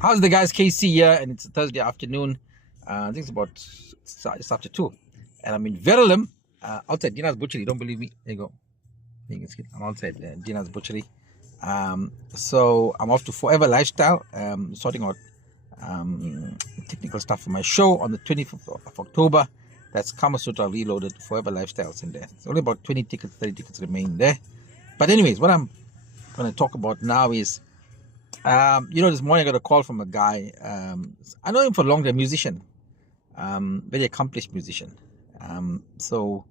How's the guys? KC here, and it's a Thursday afternoon. I think it's after 2, and I'm in Verulam, outside Dina's Butchery. Don't believe me? There you go. I'm outside Dina's Butchery. So I'm off to Forever Lifestyle, sorting out technical stuff for my show on the 25th of October. That's Kama Sutra Reloaded, Forever Lifestyles in there. It's only about 20 tickets, 30 tickets remain there. But anyways, what I'm going to talk about now is, this morning I got a call from a guy. I know him for a long time, musician, very accomplished musician. So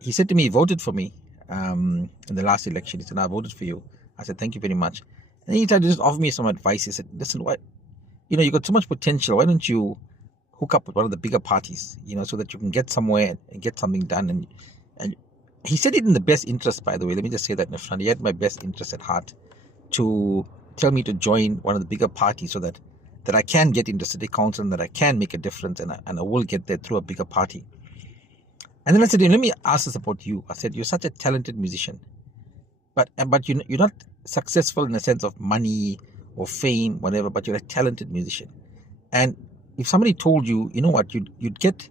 he said to me, he voted for me in the last election. He said, I voted for you. I said, thank you very much. And then he tried to just offer me some advice. He said, listen, you got so much potential. Why don't you hook up with one of the bigger parties, so that you can get somewhere and get something done. And he said it in the best interest, by the way. Let me just say that in front. He had my best interest at heart to tell me to join one of the bigger parties so that I can get into city council and that I can make a difference and I will get there through a bigger party. And then I said, let me ask this about you. I said, you're such a talented musician, but you're not successful in the sense of money or fame, whatever, but you're a talented musician. And if somebody told you, you know what, you'd get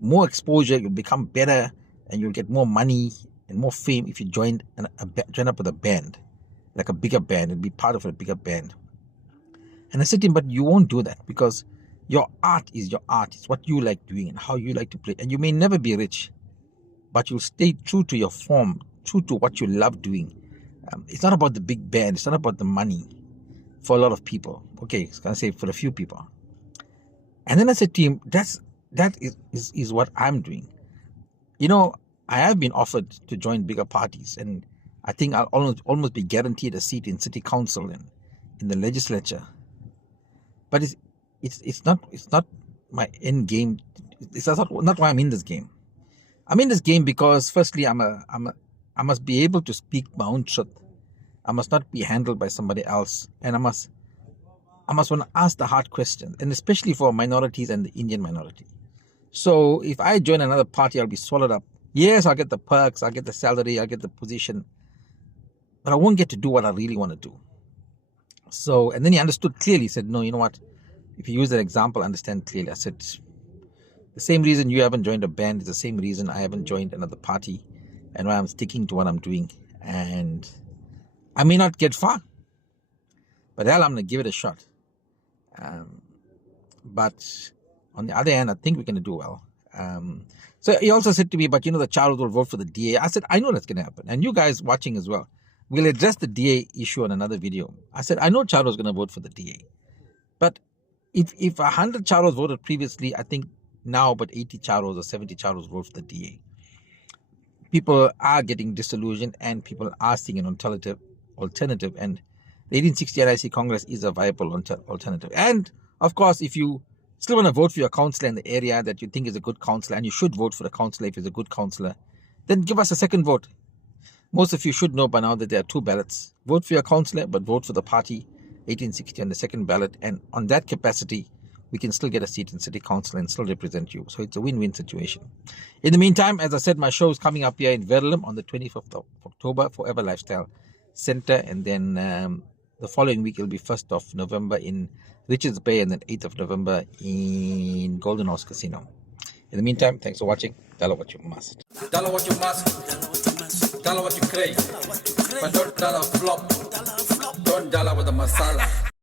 more exposure, you'll become better, and you'll get more money and more fame if you join up with a band, like a bigger band, and be part of a bigger band. And I said to him, but you won't do that because your art is your art. It's what you like doing and how you like to play. And you may never be rich, but you'll stay true to your form, true to what you love doing. It's not about the big band. It's not about the money for a lot of people. Okay, I was going to say for a few people. And then I said to him, that is what I'm doing. I have been offered to join bigger parties, and I think I'll almost be guaranteed a seat in city council and in the legislature. But it's not my end game. It's not why I'm in this game. I'm in this game because firstly, I must be able to speak my own truth. I must not be handled by somebody else, and I must want to ask the hard questions, and especially for minorities and the Indian minority. So if I join another party, I'll be swallowed up. Yes, I'll get the perks, I'll get the salary, I'll get the position, but I won't get to do what I really want to do. So, and then he understood clearly. He said, no, you know what? If you use that example, I understand clearly. I said, the same reason you haven't joined a band is the same reason I haven't joined another party, and why I'm sticking to what I'm doing. And I may not get far, but hell, I'm going to give it a shot. But on the other hand, I think we're going to do well. So he also said to me, but the Charos will vote for the DA. I said, I know that's going to happen. And you guys watching as well, we'll address the DA issue on another video. I said, I know Charos is going to vote for the DA. But if 100 Charos voted previously, I think now about 80 Charos or 70 Charos vote for the DA. People are getting disillusioned and people are seeing an alternative. And the 1860 NIC Congress is a viable alternative. And of course, if you still want to vote for your councillor in the area that you think is a good councillor, and you should vote for the councillor if he's a good councillor, then give us a second vote. Most of you should know by now that there are two ballots. Vote for your councillor, but vote for the party 1860 on the second ballot. And on that capacity, we can still get a seat in city council and still represent you. So it's a win-win situation. In the meantime, as I said, my show is coming up here in Verulam on the 25th of October, Forever Lifestyle Center. And then the following week, it'll be 1st of November in Richards Bay, and then 8th of November in Golden Horse Casino. In the meantime, thanks for watching. Dollar what you must. Dollar what you must. Dollar what you crave. But don't dollar flop. Don't dollar with the masala.